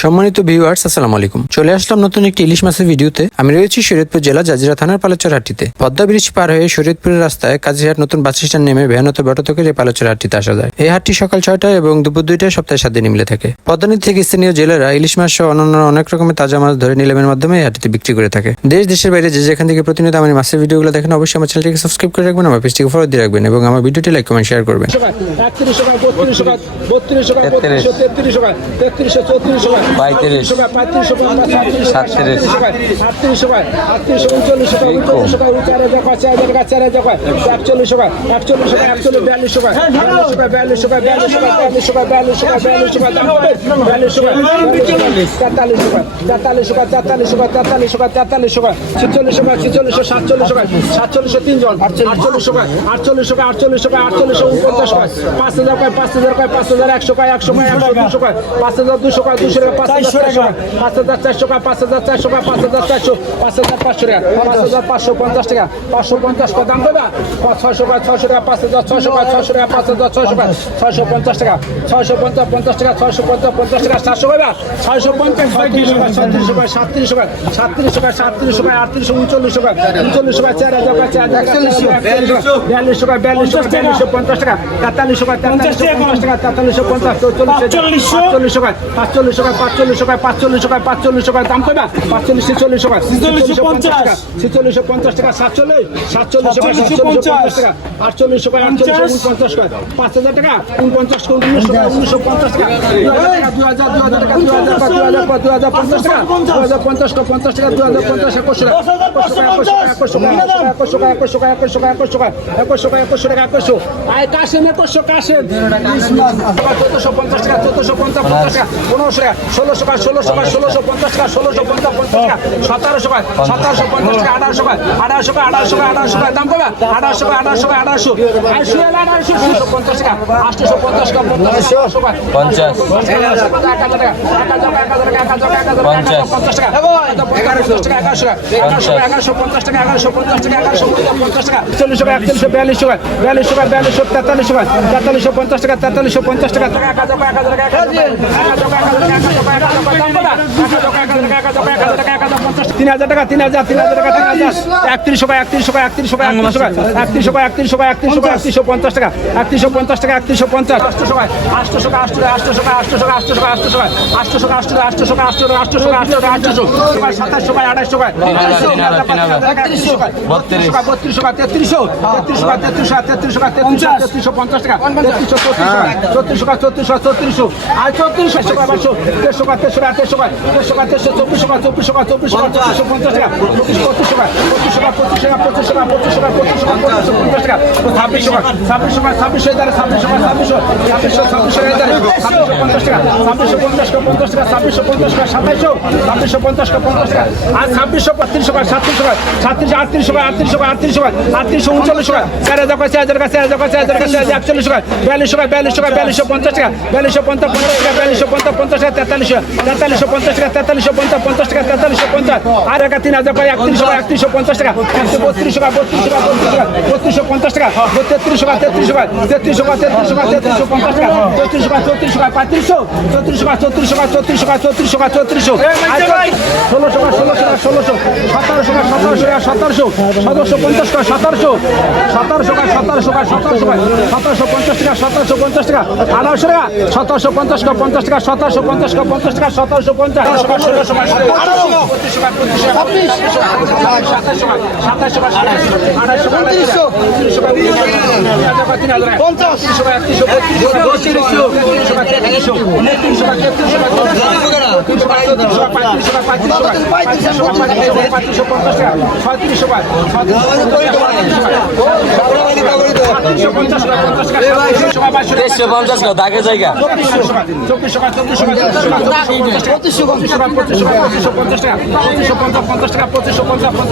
সম্মানিত ভিউয়ার্স আসসালামু আলাইকুম। চলে আসলাম নতুন একটি ইলিশ মাছের ভিডিওতে আমি রয়েছি শরীয়তপুর জেলা জাজিরা থানার পালাচর হাটটিতে পদ্মা ব্রিজ পার হয়ে শরীয়তপুরের রাস্তায় কাজিহাট নতুন বাস স্ট্যান্ড নেমে ভ্যানত বটতকের এই পালাচর হাটটিতে আসা যায়। এই হাটটি সকাল ছয়টায় এবং দুপুর দুইটায় সপ্তাহে সাত দিন মিলে থাকে। পদ্মা নদী থেকে স্থানীয় জেলেরা ইলিশ মাছ সহ অন্যান্য অনেক রকমের তাজা মাছ ধরে নিলামের মাধ্যমে এই হাটটিতে বিক্রি করে থাকে। দেশ, দেশের বাইরে যে যেখান থেকে প্রতিনিয়ত আমার মাছের ভিডিওগুলো দেখেন, অবশ্যই আমার চ্যানেলটিকে সাবস্ক্রাইব করে রাখবেন, আমার পেজটিকে ফলো দিয়ে রাখবেন এবং আমার ভিডিওটি লাইক কমেন্ট শেয়ার করবেন সাতচল্লিশ সাতত্রিশ আটচল্লিশ আটচল্লিশ বিয়াল্লিশ বিয়াল্লিশ বিয়াল্লিশ বিয়াল্লিশ সাতচল্লিশ তিনজন আটচল্লিশ আটচল্লিশশো কয় আটচল্লিশশো কয় আটচল্লিশশো উনপঞ্চাশ কয় পাঁচ হাজার কয় পাঁচ হাজার কয় পাঁচ হাজার একশো কয় একশো কয় একশো দুশো কয় পাঁচ হাজার দুশো কয় দুশো কয় পাঁচ হাজার চারশো পাঁচ হাজার চারশো কয় পাঁচ হাজার চারশো কয় পাঁচ হাজার চারশো পাঁচ হাজার পাঁচশো টাকা পাঁচ হাজার পাঁচশো পঞ্চাশ টাকা পাঁচশো পঞ্চাশ কয় দাম দেবা ছয়শো কয় ছয়শো টাকা পাঁচ হাজার ছয়শো কয় ছয়শো টাকা পাঁচ হাজার ছয়শো কয় ছয়শো পঞ্চাশ টাকা ছয়শো পঞ্চাশ পঞ্চাশ টাকা ছয়শো পঞ্চাশ পঞ্চাশ টাকা সাতশো কয় ছয়শো পঞ্চাশ ছয়ত্রিশশো কয় ছয়ত্রিশশো কয় সাতত্রিশশো কয় সাতত্রিশশো কয় সাতত্রিশশো কয় আটত্রিশশো উনচল্লিশশো কয় উনচল্লিশশো কয় চার হাজার কয় চার হাজার বিয়াল্লিশশো কয় বিয়াল্লিশশো বিয়াল্লিশশো পঞ্চাশ টাকা তেতাল্লিশশো কয় তেতাল্লিশশো পঞ্চাশ টাকা তেতাল্লিশশো পঞ্চাশ চৌচল্লিশশো পাঁচচল্লিশশো কয় পাঁচচল্লিশশো কয় পাঁচচল্লিশশো কয় পাঁচচল্লিশশো কয় পাঁচচল্লিশশো কয় দাম কয়বা পাঁচচল্লিশ ছেচল্লিশশো কয় ছেচল্লিশশো পঞ্চাশ টাকা ছেচল্লিশশো পঞ্চাশ টাকা সাতচল্লিশ সাতচল্লিশশো পঞ্চাশ টাকা আটচল্লিশশো আটচল্লিশশো উনপঞ্চাশ কয় পাঁচ হাজার টাকা উনপঞ্চাশ উনিশশো টাকা উনিশশো পঞ্চাশ টাকা হাজার দু হাজার টাকা দুই হাজার দু হাজার টাকা দুই হাজার পঞ্চাশ টাকা হাজার পঞ্চাশ টাকা পঞ্চাশ টাকা হাজার পঞ্চাশ একুশশো টাকা একুশশো টাকা একুশশো টাকা একুশশো টাকা একুশশো টাকা টাকা টাকা একুশশো টাকা একুশশো আয় কাশেম একুশশো কাশেম চোদ্দশো পঞ্চাশ টাকা চোদ্দশো পঞ্চাশ পঞ্চাশ টাকা পনেরোশো টাকা ষোলোশো টাকা ষোলোশো টাকা ষোলোশো পঞ্চাশ টাকা ষোলোশো পঞ্চাশ পঞ্চাশ টাকা সতেরোশো টাকা সতেরোশো পঞ্চাশ টাকা আঠারোশো টাকা আঠারোশো টাকা আঠারোশো টাকা আঠারোশো টাকা দাম কবে আঠারোশো টাকা আঠারোশো টাকা আঠারোশো আড়াইশো আঠারোশো ষোলোশো পঞ্চাশ টাকা আটশোশো পঞ্চাশ টাকা পঞ্চাশশো টাকা পঞ্চাশ তিন হাজার টাকা তিন হাজার তিন হাজার টাকা তিন হাজার একত্রিশশো টাকা একত্রিশশো টাকা একত্রিশশো টাকা একত্রিশশো টাকা একত্রিশশো টাকা একত্রিশশো টাকা একত্রিশশো পঞ্চাশ টাকা একত্রিশশো পঞ্চাশ টাকা একত্রিশশো পঞ্চাশ আটশো টাকা আটশো টাকা আটশো টাকা আটশো টাকা আটশো টাকা আটশো টাকা আটশো টাকা আটশো টাকা আটশো টাকা আটশো টাকা আটশো টাকা আটশো টাকা আটশো টাকা সাতাশশো টাকা আড়াইশো টাকা বত্রিশশো টাকা বত্রিশশো টাকা তেত্রিশশো তেত্রিশশো টাকা তেত্রিশশো তেত্রিশশো টাকা তেত্রিশশো তেত্রিশশো পঞ্চাশ টাকা। তেত্রিশশো চৌত্রিশশো টাকা চৌত্রিশশো টাকা চৌত্রিশশো আর চৌত্রিশশো টাকা পাঁচশো। তেরোশো টাকা তেরোশো টাকা তেরোশো টাকা তেরোশো টাকা তেরোশো চব্বিশশো টাকা চব্বিশশো টাকা চব্বিশশো টাকা চব্বিশশো পঞ্চাশ টাকা। পঁচিশশো টাকা পঁচিশশো টাকা পঁচিশশো টাকা পঁচিশশো টাকা পঁচিশশো টাকা পঁচিশশো টাকা পঁচিশশো পঞ্চাশ টাকা। ছাব্বিশশো টাকা ছাব্বিশশো টাকা ছাব্বিশশো হাজার ছাব্বিশশো টাকা ছাব্বিশশো। ছাব্বিশশো ছাব্বিশশো হাজার ছাব্বিশশো পঞ্চাশ টাকা। ছাব্বিশশো পঞ্চাশ টাকা পঞ্চাশ টাকা ছাব্বিশশো পঞ্চাশ টাকা সাতাইশশো। ছাব্বিশশো পঞ্চাশ টাকা পঞ্চাশ টাকা। আর ছাব্বিশশো পঁয়ত্রিশশো টাকা সাতত্রিশশো টাকা সাতত্রিশ আটত্রিশশো টাকা আটত্রিশশো টাকা আটত্রিশশো টাকা আটত্রিশশো উনচল্লিশশো টাকা চার হাজার টাকা চার হাজার টাকা চার হাজার টাকা চার হাজার টাকা চার হাজার একচল্লিশশো টাকা বিয়াল্লিশশো টাকা বিয়াল্লিশশো টাকা বিয়াল্লিশশো পঞ্চাশ টাকা বিয়াল্লিশশো পঞ্চাশ পঞ্চাশ টাকা বিয়াল্লিশশো পঞ্চাশ পঞ্চাশ টাকা তেতাল্লিশশো তেতাল্লিশশো পঞ্চাশ টাকা তেতাল্লিশশো পঞ্চাশ পঞ্চাশ টাকা তেতাল্লিশশো পঞ্চাশ আর একা তিন হাজার টাকা একত্রিশশো টাকা একত্রিশশো পঞ্চাশ টাকা একশো বত্রিশশো টাকা বত্রিশশো টাকা বত্রিশশো টাকা বত্রিশশো পঞ্চাশ টাকা তেত্রিশশো টাকা তেত্রিশশো টাকা তেত্রিশশো টাকা তেত্রিশশো টাকা তেত্রিশশো পঞ্চাশ টাকা চৌত্রিশশো টাকা চৌত্রিশশো টাকা পঁয়ত্রিশশো চৌত্রিশশো টাকা চৌত্রিশশো টাকা চৌত্রিশশো টাকা চৌত্রিশশো টাকা চৌত্রিশশো ষোলোশো টাকা ষোলোশো টাকা ষোলোশো সতেরোশো টাকা সতেরোশো টাকা সতেরোশো সতেরোশো পঞ্চাশ টাকা সতেরোশো সতেরোশো টাকা সতেরোশো টাকা সতেরোশো টাকা সতেরোশো পঞ্চাশ টাকা সতেরোশো পঞ্চাশ টাকা আঠারোশো টাকা সতেরোশো পঞ্চাশ টাকা পঞ্চাশ টাকা সতেরোশো পঞ্চাশ টাকা পঞ্চাশ টাকা সতেরোশো পঞ্চাশ টাকা পঁচিশশো টাকা টাকা সময় তিন হাজার পঞ্চাশ সময় একত্রিশশো বত্রিশশো সময় তেত্রিশশো উনত্রিশ সময় দাগে জায়গা পঞ্চাশ টাকা পঞ্চাশ টাকা